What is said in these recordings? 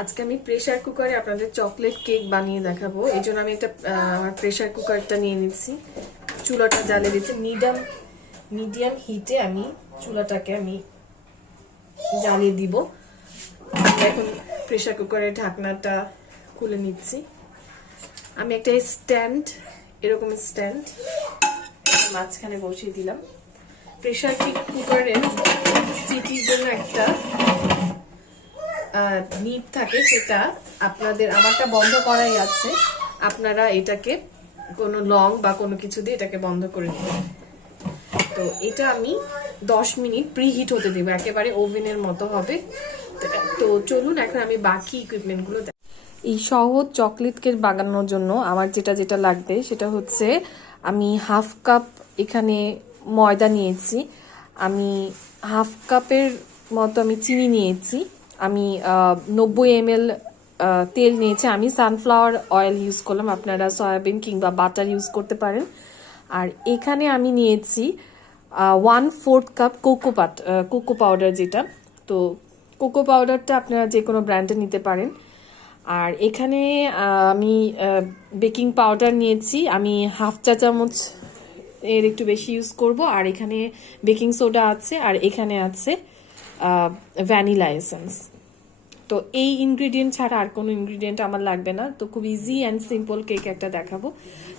আজকে আমি প্রেসার কুকারে আপনাদের চকলেট কেক বানিয়ে দেখাবো। এই জন্য আমি একটা আমার প্রেসার কুকারটা নিয়ে নিচ্ছি, চুলাটা জ্বালিয়ে দিচ্ছি। মিডিয়াম হিটে আমি চুলাটাকে জ্বালিয়ে দিব। এখন প্রেসার কুকারের ঢাকনাটা খুলে নিচ্ছি। আমি একটা স্ট্যান্ড, এরকম স্ট্যান্ড মাঝখানে বসিয়ে দিলাম। প্রেসার কুকারের সিটির জন্য একটা নিট থাকে, সেটা আমারটা বন্ধ করাই আছে। আপনারা এটাকে কোনো লং বা কোনো কিছু দিয়ে এটাকে বন্ধ করে নেবেন। তো এটা আমি 10 মিনিট প্রিহিট হতে দেব, একেবারে ওভেনের মতো হবে। তো চলুন এখন আমি বাকি ইকুইপমেন্টগুলো দেখ। এই সহজ চকলেট কেক বানানোর জন্য আমার যেটা লাগবে সেটা হচ্ছে, আমি হাফ কাপ এখানে ময়দা নিয়েছি, আমি হাফ কাপের মতো আমি চিনি নিয়েছি, আমি 90 ml তেল নিয়েছি। আমি সানফ্লাওয়ার অয়েল ইউজ করলাম, আপনারা সয়াবিন কিংবা বাটার ইউজ করতে পারেন। আর এখানে আমি নিয়েছি 1/4 কাপ কোকো পাউডার, যেটা তো কোকো পাউডারটা আপনারা যে কোনো ব্র্যান্ডে নিতে পারেন। আর এখানে আমি বেকিং পাউডার নিয়েছি, আমি হাফ চা চামচ এর একটু বেশি ইউজ করব। আর এখানে বেকিং সোডা আছে, আর এখানে আছে ভ্যানিলা এসেন্স। তো এই ইনগ্রিডিয়েন্ট ছাড়া আর কোনো ইনগ্রিডিয়েন্ট আমার লাগবে না। তো খুব ইজি অ্যান্ড সিম্পল কেক একটা দেখাবো।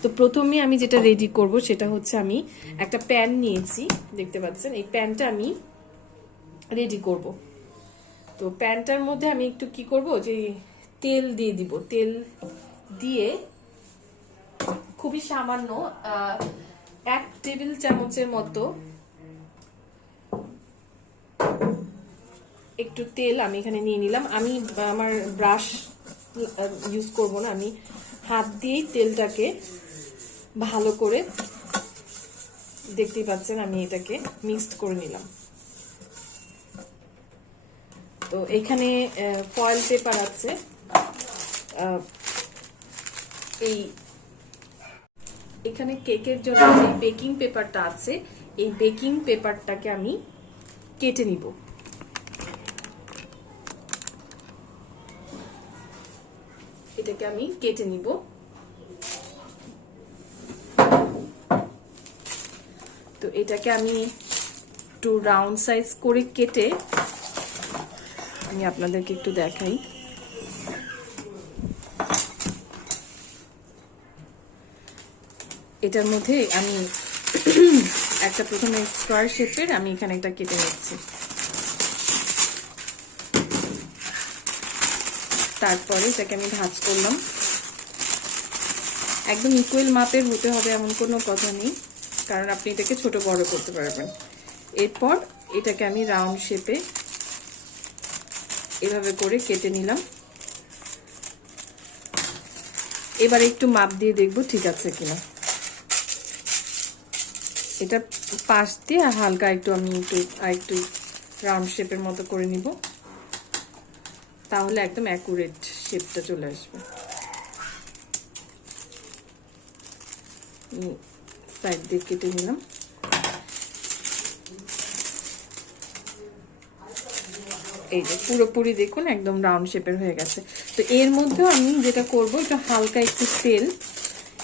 তো প্রথমে আমি যেটা রেডি করব সেটা হচ্ছে, আমি একটা প্যান নিয়েছি, দেখতে পাচ্ছেন। এই প্যানটা আমি রেডি করব। তো প্যানটার মধ্যে আমি একটু কি করব, যে তেল দিয়ে দিব। তেল দিয়ে খুবই সামান্য 1 টেবিল চামচের মতো একটু তেল আমি এখানে নিয়ে নিলাম। আমি আমার ব্রাশ ইউজ করব না, আমি হাত দিয়েই তেলটাকে ভালো করে, দেখতেই পাচ্ছেন, আমি এটাকে মিক্সড করে নিলাম। তো এখানে ফয়েল পেপার আছে, এখানে কেকের জন্য যে বেকিং পেপারটা আছে, এই বেকিং পেপারটাকে আমি কেটে নিব। এটাকে আমি কেটে নিব। তো এটাকে আমি একটু রাউন্ড সাইজ করে কেটে আমি আপনাদেরকে একটু দেখাই। এটার মধ্যে আমি একটা প্রথমে স্কোয়ার শেপের আমি এখানে একটা কেটে নিচ্ছি। তারপরে এটাকে আমি ভাঁজ করলাম। একদম ইকুয়াল মাপের হতে হবে এমন কোনো কথা নেই, কারণ আপনি এটাকে ছোট বড় করতে পারবেন। এরপর এটাকে আমি রাউন্ড শেপে এভাবে করে কেটে নিলাম। এবার একটু মাপ দিয়ে দেখব ঠিক আছে কিনা। এটা পাশ দিয়ে হালকা একটু আমি একটু রাউন্ড শেপের মতো করে নিব, তাহলে একদম অ্যাকুরেট শেপটা চলে আসবে। সাইড দিয়ে কেটে নিলাম। এই যে পুরোপুরি দেখুন একদম রাউন্ড শেপের হয়ে গেছে। তো এর মধ্যেও আমি যেটা করব, এটা হালকা একটু তেল,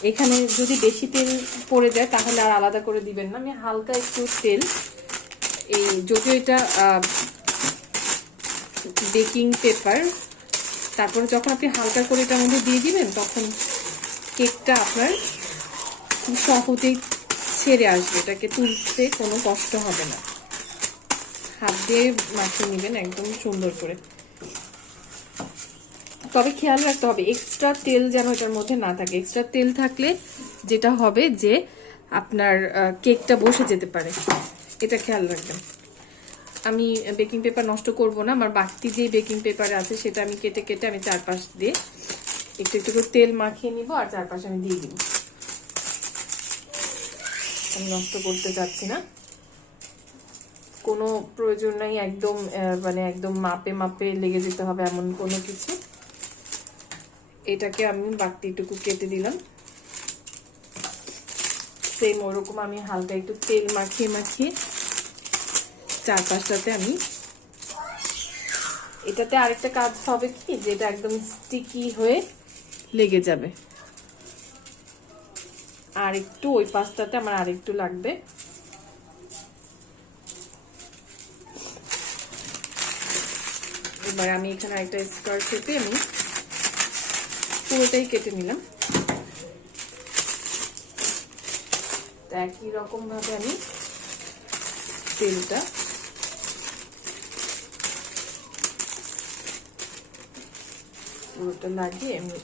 এখানে যদি বেশি তেল পড়ে যায় তাহলে আর আলাদা করে দিবেন না। আমি হালকা একটু তেল, এই যদিও এটা বেকিং পেপার, তারপরে যখন আপনি হালকা করে এটার মধ্যে দিয়ে দিবেন, তখন কেকটা আপনার খুব সহজেই ছেড়ে আসবে, এটাকে তুলতে কোনো কষ্ট হবে না। হাত দিয়ে মাখিয়ে নেবেন একদম সুন্দর করে। তবে খেয়াল রাখতে হবে এক্সট্রা তেল যেন এটার মধ্যে না থাকে। এক্সট্রা তেল থাকলে যেটা হবে যে আপনার কেকটা বসে যেতে পারে, এটা খেয়াল রাখবেন। আমি বেকিং পেপার নষ্ট করব না, আমার বাকি যে বেকিং পেপার আছে সেটা আমি কেটে কেটে আমি চারপাশ দিয়ে একটু একটু করে তেল মাখিয়ে নিব, আর চারপাশে আমি দিয়ে দিব। আমি নষ্ট করতে যাচ্ছি না, কোনো প্রয়োজন নাই একদম মানে একদম মাপে মাপে লেগে যেতে হবে এমন কোনো কিছু। এটাকে আমি বাকিটুকু কেটে দিলাম। সেম ওরকম আমি হালকা একটু তেল মাখিয়ে মাখিয়ে চারপাশটাতে আমি এটাতে আরেকটা কাজ হবে কি, যেটা একদম স্টিকি হয়ে লেগে যাবে। আর একটু ওই পাশটাতে আমার আরেকটু লাগবে। এবার আমি এখানে একটা স্কোয়ার শেপে আমি পুরোটাই কেটে নিলাম। একই রকম ভাবে আমি তেলটা পুরোটা লাগিয়ে আমি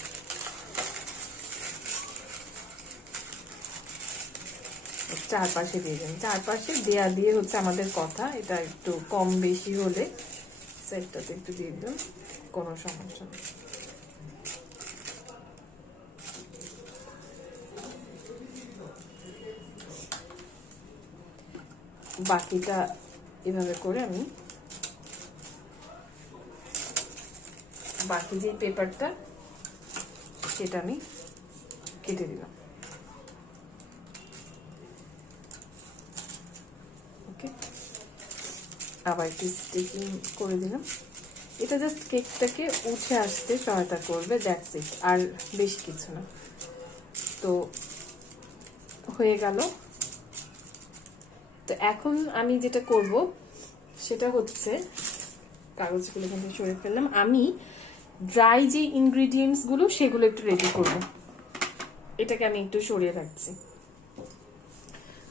চারপাশে দিয়ে দিলাম। চারপাশে দেয়া দিয়ে হচ্ছে আমাদের কথা, এটা একটু কম বেশি হলে সেটটাতে একটু দিয়ে দিলাম, কোনো সমস্যা নেই। বাকিটা এভাবে করে আমি বাকি যে পেপারটা সেটা আমি কেটে দিলাম। ওকে, আবার একটু স্টিকিং করে দিলাম। এটা জাস্ট কেকটাকে উঠে আসতে সহায়তা করবে, দ্যাটস ইট, আর বেশি কিছু না। তো হয়ে গেল। তো এখন আমি যেটা করব সেটা হচ্ছে, কাগজগুলো কিন্তু সরিয়ে ফেললাম, আমি ড্রাই যে ইনগ্রিডিয়েন্টস গুলো সেগুলো একটু রেডি করব। এটাকে আমি একটু সরিয়ে রাখছি।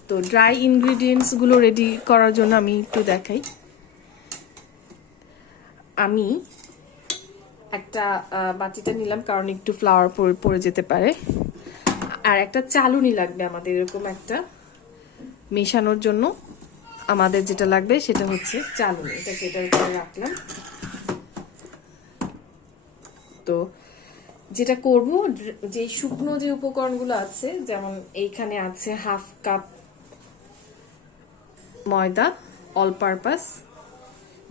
তো ড্রাই ইনগ্রিডিয়েন্টস গুলো রেডি করার জন্য আমি একটু দেখাই। আমি একটা বাটিটা নিলাম, কারণ একটু ফ্লাওয়ার পড়ে যেতে পারে। আর একটা চালুনি লাগবে আমাদের, এরকম একটা মেশানোর জন্য আমাদের যেটা লাগবে সেটা হচ্ছে চালুনি। এটাকে এটার উপরে রাখলাম। তো যেটা করব, যে শুকনো যে উপকরণগুলো আছে, যেমন এইখানে আছে 1/2 কাপ ময়দা অল পারপাস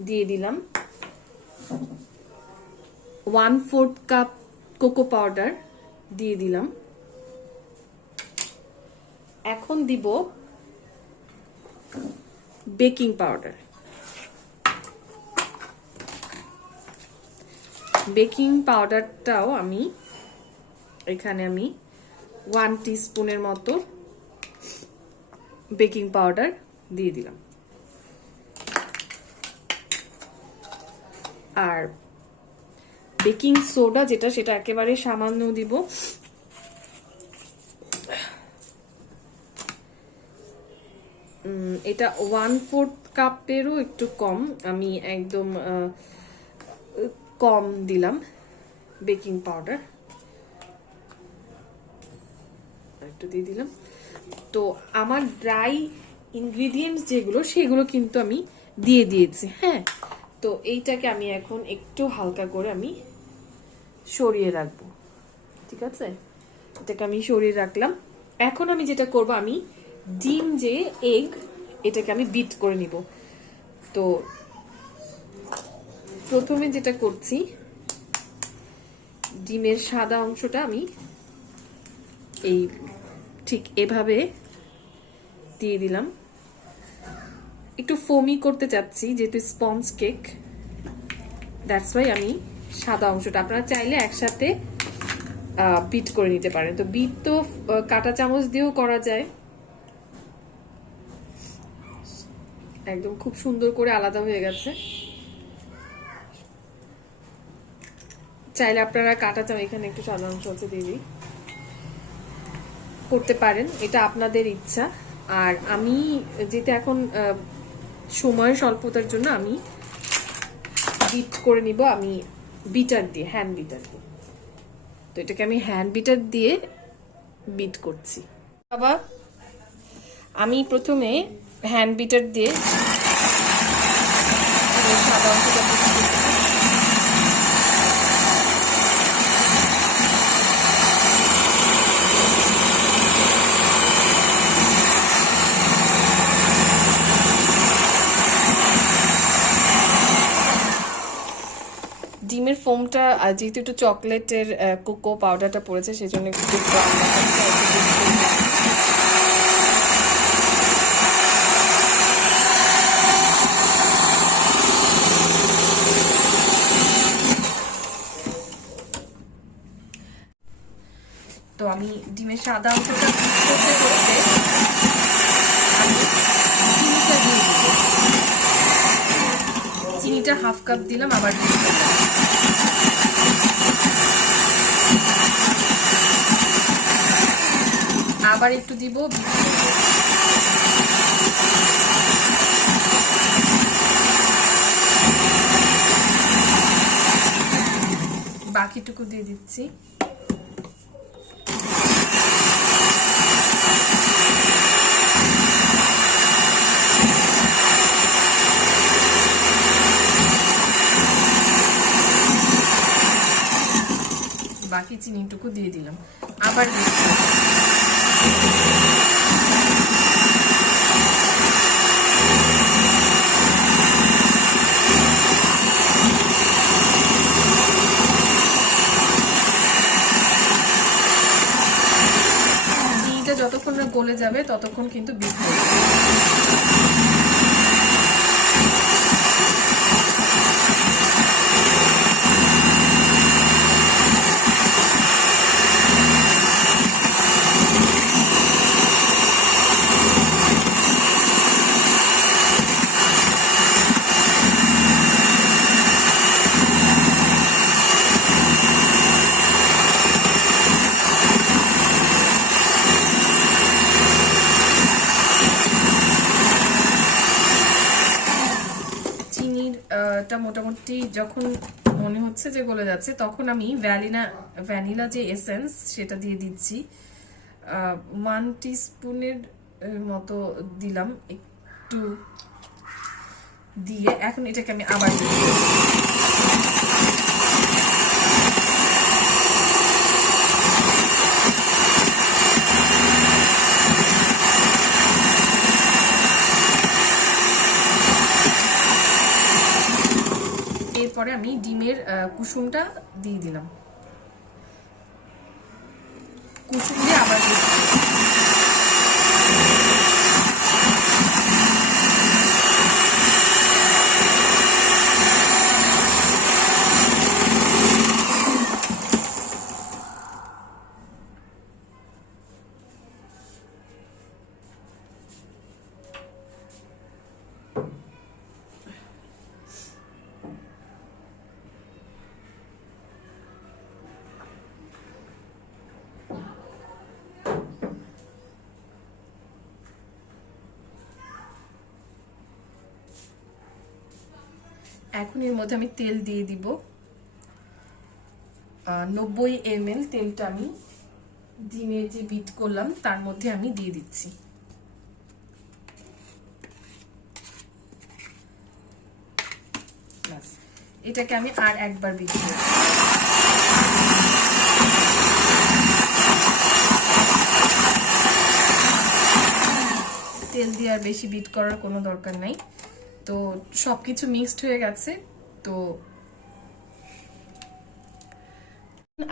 দিয়ে দিলাম, 1/4 কাপ কোকো পাউডার দিয়ে দিলাম। এখন দিব বেকিং পাউডার। বেকিং পাউডারটাও আমি এখানে 1 টিস্পুনের মতো বেকিং পাউডার দিয়ে দিলাম। আর বেকিং সোডা যেটা, সেটা একেবারে সামান্য দিব। এটা 1/4 কাপেরও একটু কম, আমি একদম কম দিলাম বেকিং পাউডার, একটু দিয়ে দিলাম। তো আমার ড্রাই ইনগ্রিডিয়েন্টস যেগুলো সেগুলো কিন্তু আমি দিয়ে দিয়েছি। হ্যাঁ, তো এইটাকে আমি এখন একটু হালকা করে আমি সরিয়ে রাখবো। ঠিক আছে, এটাকে আমি সরিয়ে রাখলাম। এখন আমি যেটা করব, আমি ডিম যে এগ, এটাকে আমি বিট করে নিব। তো প্রথমে যেটা করছি, ডিমের সাদা অংশটা আমি এই ঠিক এভাবে দিয়ে দিলাম। একটু ফোমি করতে চাচ্ছি, যেহেতু স্পঞ্জ কেক, দ্যাটস ওয়াই আমি সাদা অংশটা, আপনারা চাইলে একসাথে বিট করে নিতে পারেন। তো বিট তো কাঁটা চামচ দিয়েও করা যায়, একদম খুব সুন্দর করে আলাদা হয়ে গেছে। চাইলে আপনারা কাঁটা চামচ, এখানে একটু সাদা অংশ আছে দিয়ে করতে পারেন, এটা আপনাদের ইচ্ছা। আর আমি যেটা এখন সময়ের স্বল্পতার জন্য আমি বিট করে নিব, আমি বিটার দিয়ে, হ্যান্ড বিটার দিয়ে। তো এটাকে আমি হ্যান্ড বিটার দিয়ে বিট করছি। বাবা, আমি প্রথমে হ্যান্ড বিটার দিয়ে সাদা অংশটা ডিমের ফোমটা, যেহেতু একটু চকলেটের কোকো পাউডারটা পড়েছে, সেজন্য একটু তো আমি ডিমের সাদা অংশটা করতে করতে আমি চিনিটা দিয়ে দিব। চিনিটা হাফ কাপ দিলাম, আবার দিয়ে দিলাম। আবার একটু দিব, বাকিটুকু দিয়ে দিচ্ছি। বাকি চিনিটুকু দিয়ে দিলাম, আবার দিচ্ছি। চিনিটা যতক্ষণ না গলে যাবে ততক্ষণ কিন্তু বিট করব। মোটামুটি যখন মনে হচ্ছে যে গলে যাচ্ছে তখন আমি ভ্যানিলা যে এসেন্স সেটা দিয়ে দিচ্ছি। 1 টিস্পুনের মতো দিলাম, একটু দিয়ে এখন এটাকে আমি আবার দিই। এরপরে আমি ডিমের কুসুমটা দিয়ে দিলাম, কুসুম দিয়ে আবার এখন এর মধ্যে আমি তেল দিয়ে দিব। 90 ml তেলটা আমি ডিমের যে বিট করলাম তার মধ্যে আমি দিয়ে দিচ্ছি। এটাকে আমি আর একবার বিট করব। তেল দিয়ে আর বেশি বিট করার কোনো দরকার নাই। তো সবকিছু মিক্সড হয়ে গেছে। তো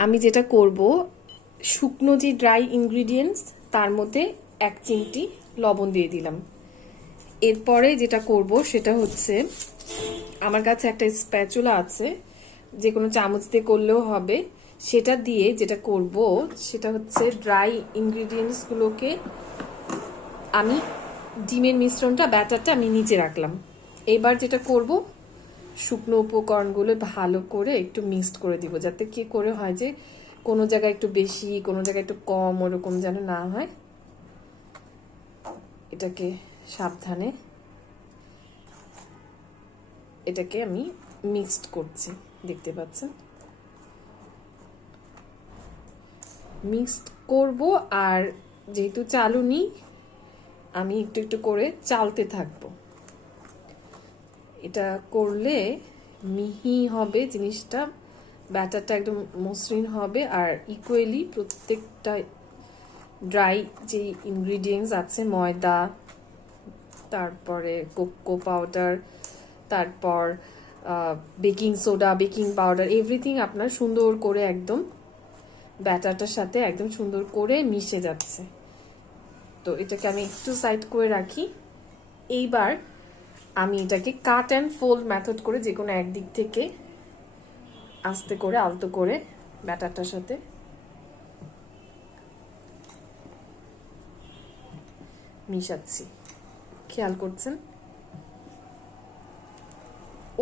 আমি যেটা করব, শুকনো যে ড্রাই ইনগ্রিডিয়েন্টস তার মধ্যে 1 চিমটি লবণ দিয়ে দিলাম। এরপরে যেটা করব সেটা হচ্ছে, আমার কাছে একটা স্প্যাচুলা আছে, যে কোনো চামচ দিয়ে করলেও হবে। সেটা দিয়ে যেটা করব সেটা হচ্ছে ড্রাই ইনগ্রিডিয়েন্টসগুলোকে আমি ডিমের মিশ্রণটা ব্যাটারটা আমি নিচে রাখলাম। এবার যেটা করব, শুকনো উপকরণগুলো ভালো করে একটু মিক্সড করে দিব, যাতে কি করে হয় যে কোনো জায়গায় একটু বেশি কোনো জায়গায় একটু কম ওরকম যেন না হয়। এটাকে সাবধানে এটাকে আমি মিক্সড করছি, দেখতে পাচ্ছেন। মিক্সড করব, আর যেহেতু চালুনি আমি একটু একটু করে চালতে থাকবো। এটা করলে মিহি হবে জিনিসটা, ব্যাটারটা একদম মসৃণ হবে, আর ইকুয়ালি প্রত্যেকটা ড্রাই যে ইনগ্রিডিয়েন্টস আছে, ময়দা, তারপরে কোকো পাউডার, তারপর baking soda, baking powder, everything আপনার সুন্দর করে একদম ব্যাটারটার সাথে একদম সুন্দর করে মিশে যাচ্ছে। তো এটাকে আমি একটু সাইড করে রাখি। এইবার আমি এটাকে কাট অ্যান্ড ফোল্ড মেথড করে যে কোনো একদিক থেকে আস্তে করে আলতো করে ব্যাটারটার সাথে মিশাচ্ছি, খেয়াল করছেন।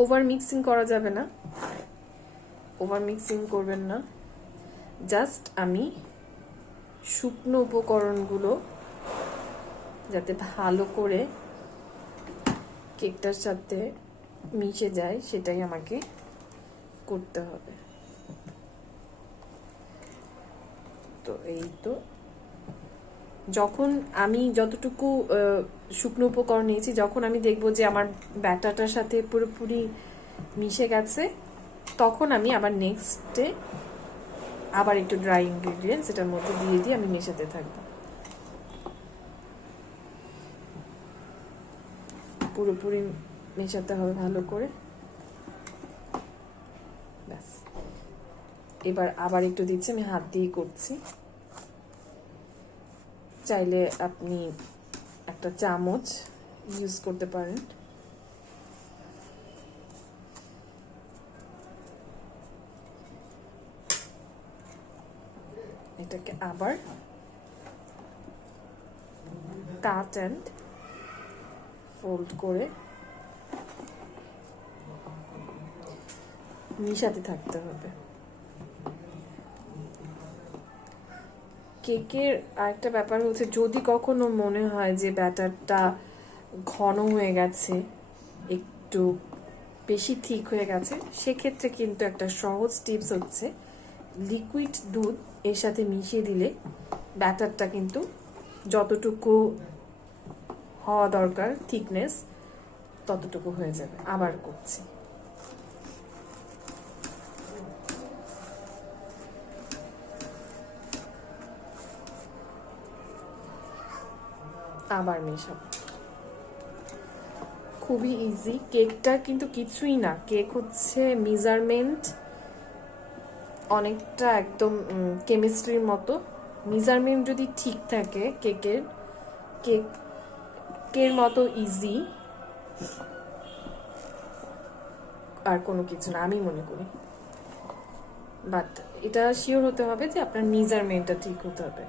ওভার মিক্সিং করা যাবে না, ওভার মিক্সিং করবেন না। জাস্ট আমি শুকনো উপকরণগুলো যাতে ভালো করে কেকটার সাথে মিশে যায় সেটাই আমাকে করতে হবে। তো এই তো, যখন আমি যতটুকু শুকনো উপকরণ নিয়েছি, যখন আমি দেখবো যে আমার ব্যাটারটার সাথে পুরোপুরি মিশে গেছে, তখন আমি আবার নেক্সটে আবার একটু ড্রাই ইনগ্রেডিয়েন্টস এটার মধ্যে দিয়ে দিয়ে আমি মেশাতে থাকবো। পুরোপুরি মেশাতে হবে ভালো করে। ব্যাস, এবার আবার একটু দিচ্ছি, আমি হাত দিয়ে করছি। চাইলে আপনি একটা চামচ ইউজ করতে পারেন। এটাকে আবার কাট অ্যান্ড ফোল্ড করে মিশাতে থাকতে হবে। কেকের আরেকটা ব্যাপার হচ্ছে, যদি কখনো মনে হয় যে ব্যাটারটা ঘন হয়ে গেছে, একটু বেশি থিক হয়ে গেছে, সেক্ষেত্রে কিন্তু একটা সহজ টিপস হচ্ছে লিকুইড দুধ এর সাথে মিশিয়ে দিলে ব্যাটারটা কিন্তু যতটুকু হওয়া দরকার থিকনেস ততটুকু হয়ে যাবে। আবার করছি, আবার মেশাবো। খুবই ইজি। কেকটা কিন্তু কিছুই না, কেক হচ্ছে মেজারমেন্ট, অনেকটা একদম কেমিস্ট্রির মতো। মেজারমেন্ট যদি ঠিক থাকে কেকের মতো ইজি আর কোনো কিছু না আমি মনে করি। বাট এটা শিওর হতে হবে যে আপনার মেজারমেন্টটা ঠিক হতে হবে।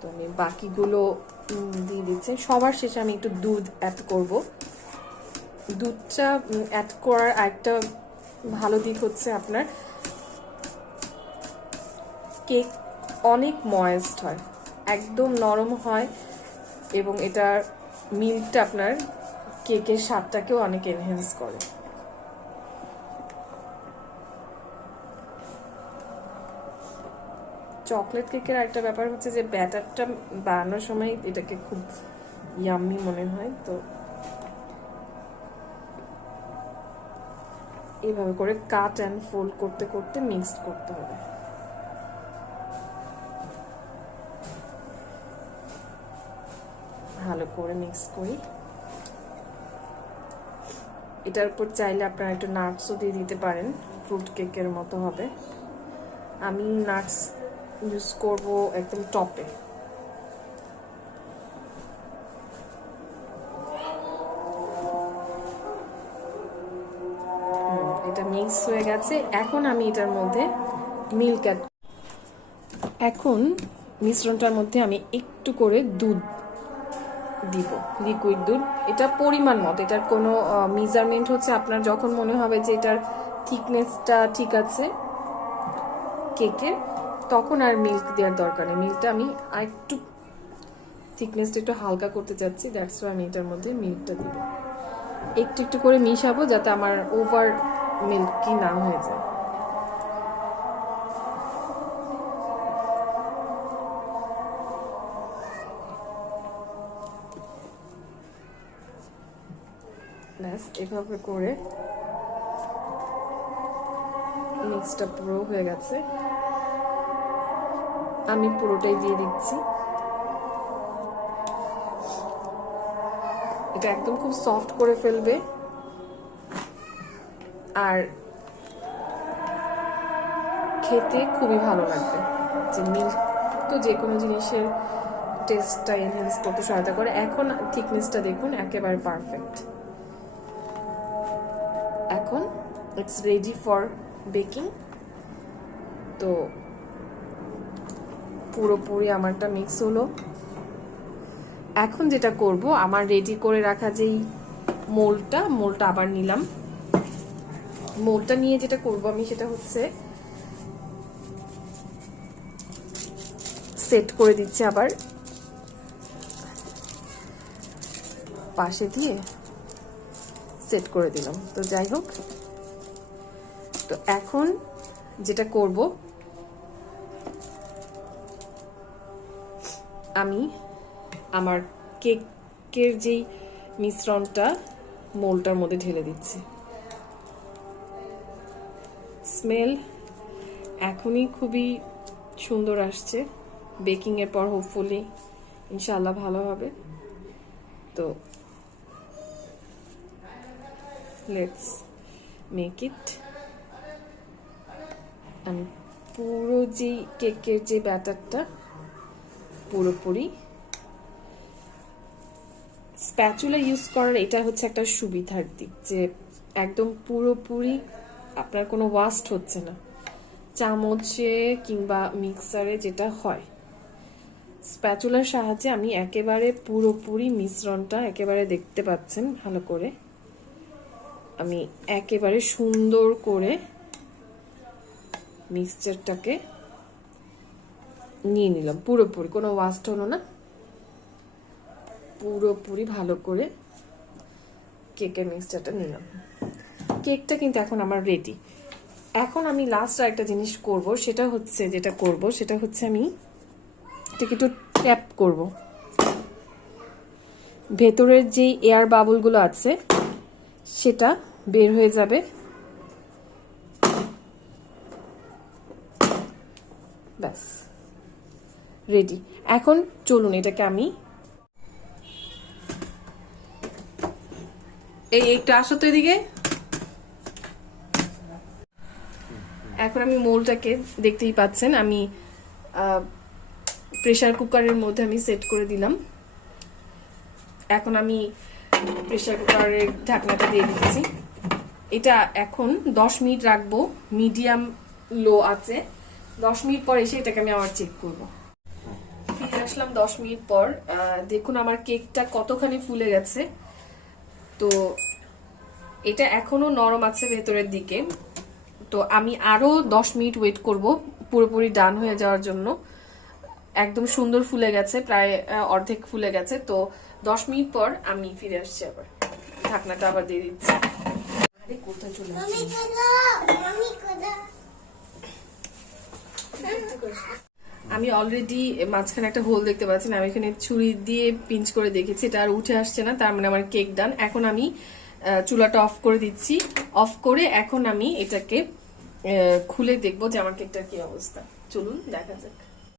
তো আমি বাকিগুলো দিয়ে দিচ্ছি। সবার শেষে আমি একটু দুধ অ্যাড করব। দুধটা অ্যাড করার একটা ভালো দিক হচ্ছে আপনার কেক অনেক ময়েস্ট হয়, একদম নরম হয়, এবং এটার মিল্কটা আপনার কেকের স্বাদটাকেও অনেক এনহ্যান্স করে। চকলেট কেকের একটা ব্যাপার হচ্ছে যে ব্যাটারটা বানানোর সময় এটাকে খুব ইয়াম্মি মনে হয়। তো এইভাবে করে কাট অ্যান্ড ফোল্ড করতে করতে মিক্সড করতে হবে। ভালো করে মিক্স করি। এটার উপর চাইলে আপনারা একটু নাটসও দিয়ে দিতে পারেন, ফ্রুট কেকের মতো হবে। আমি নাটস ইউজ করব একদম টপে। এটা মিক্স হয়ে গেছে। এখন আমি এটার মধ্যে মিল্ক অ্যাড, এখন মিশ্রণটার মধ্যে আমি একটু করে দুধ দিব, লিকুইড দুধ। এটা পরিমাণ মতো, এটার কোনো মেজারমেন্ট হচ্ছে আপনার যখন মনে হবে যে এটার থিকনেসটা ঠিক আছে কেকের, তখন আর মিল্ক দেওয়ার দরকার নেই। মিল্কটা আমি আরেকটু থিকনেসটা একটু হালকা করতে চাচ্ছি, দ্যাটস ওয়াই আমি এটার মধ্যে মিল্কটা দিব। একটু একটু করে মিশাবো যাতে আমার ওভার মিল্কি না হয়ে যায়। ব্যাস, এভাবে করে মিক্সটা পুরো হয়ে গেছে। আমি পুরোটাই দিয়ে দিচ্ছি। এটা একদম খুব সফট করে ফেলবে, আর খেতে খুবই ভালো লাগবে। যে মিল্ক তো যে কোনো জিনিসের টেস্টটা এনহ্যান্স করতে সহায়তা করে। এখন থিকনেসটা দেখুন, একেবারে পারফেক্ট। এখন ইটস রেডি ফর বেকিং। তো পুরোপুরি আমারটা মিক্স হলো। এখন যেটা করব, আমার রেডি করে রাখা যেই মোলটা আবার নিলাম। মোলটা নিয়ে যেটা করব আমি সেটা হচ্ছে সেট করে দিচ্ছি, আবার পাশে দিয়ে সেট করে দিলাম। তো যাই হোক, তো এখন যেটা করব, আমি আমার কেকের যেই মিশ্রণটা মোলটার মধ্যে ঢেলে দিচ্ছি। স্মেল এখনই খুবই সুন্দর আসছে, বেকিং এর পর হোপফুলি ইনশাআল্লাহ ভালো হবে। তো লেটস মেক ইট। আমি পুরো যে কেকের যে ব্যাটারটা পুরোপুরি স্প্যাচুলা ইউজ করার এটা হচ্ছে একটা সুবিধার দিক, যে একদম পুরোপুরি আপনার কোনো ওয়াস্ট হচ্ছে না। চামচে কিংবা মিক্সারে যেটা হয়, স্প্যাচুলার সাহায্যে আমি একেবারে পুরোপুরি মিশ্রণটা একেবারে দেখতে পাচ্ছেন ভালো করে, আমি একেবারে সুন্দর করে মিক্সচারটাকে নিয়ে নিলাম। পুরোপুরি কোনো ওয়াস্ট হলো না, পুরোপুরি ভালো করে কেকের মিক্সচারটা নিলাম। কেকটা কিন্তু এখন আমার রেডি। এখন আমি লাস্ট আরেকটা জিনিস করব, সেটা হচ্ছে আমি এটাকে একটু ট্যাপ করব। ভেতরের যে এয়ার বাবলগুলো আছে সেটা বের হয়ে যাবে। ব্যাস রেডি। এখন চলুন এটাকে আমি একটু আসো তো এদিকে। এখন আমি মোলটাকে দেখতেই পাচ্ছেন, আমি প্রেসার কুকারের মধ্যে আমি সেট করে দিলাম। এখন আমি প্রেসার কুকারের ঢাকনাটা দিয়ে দিচ্ছি। এটা এখন 10 মিনিট রাখবো মিডিয়াম লো আছে। 10 মিনিট পর এসে এটাকে আমি আবার চেক করব। ফিরে আসলাম 10 মিনিট পর। দেখুন আমার কেকটা কতখানি ফুলে গেছে। তো এটা এখনো নরম আছে ভেতরের দিকে, তো আমি আরো 10 মিনিট ওয়েট করব পুরোপুরি ডান হয়ে যাওয়ার জন্য। একদম সুন্দর ফুলে গেছে, প্রায় অর্ধেক ফুলে গেছে। তো 10 মিনিট পর আমি ফিরে আসছি, আবার ঢাকনাটা আবার দিয়ে দিচ্ছি। আরে কোথায় চলে যাচ্ছি? আমি অলরেডি মাঝখানে একটা হোল দেখতে পাচ্ছি, আমি এখানে ছুরি দিয়ে পিঞ্চ করে দেখেছি, এটা আর উঠে আসছে না, তার মানে আমার কেক ডান। এখন আমি চুলাটা অফ করে দিচ্ছি। অফ করে এখন আমি এটাকে খুলে দেখবো যে আমার কেকটার কি অবস্থা। চলুন দেখা যাক।